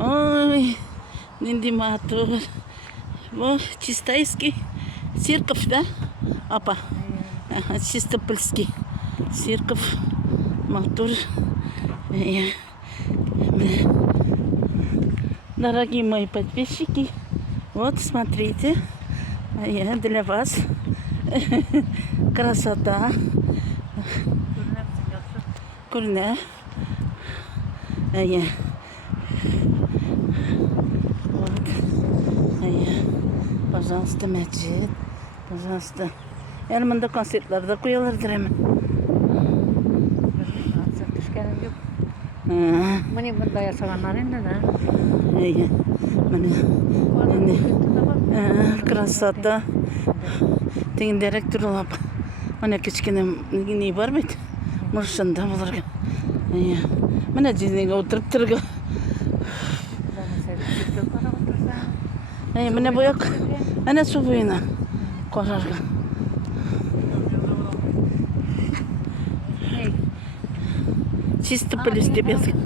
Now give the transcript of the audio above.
Ой, нинди матур. Во, Чистайский церковь, да? Апа. Ага, Чистопольский церковь. Матур. Дорогие мои подписчики, вот смотрите, я для вас красота. Курне. Вот. Пожалуйста, мәчет. Пожалуйста. Yanımda konsertlerde koyuyorlardır hemen. Mani bunda yasaganlar indi de. Красота. Тегін директор олап. Міне кішкене не бар бет. Мұршында бұларға. Міне жезінеге отырып тұрғы. Міне бояқ. Міне су бойына. Қорарға. Чисто полистебес.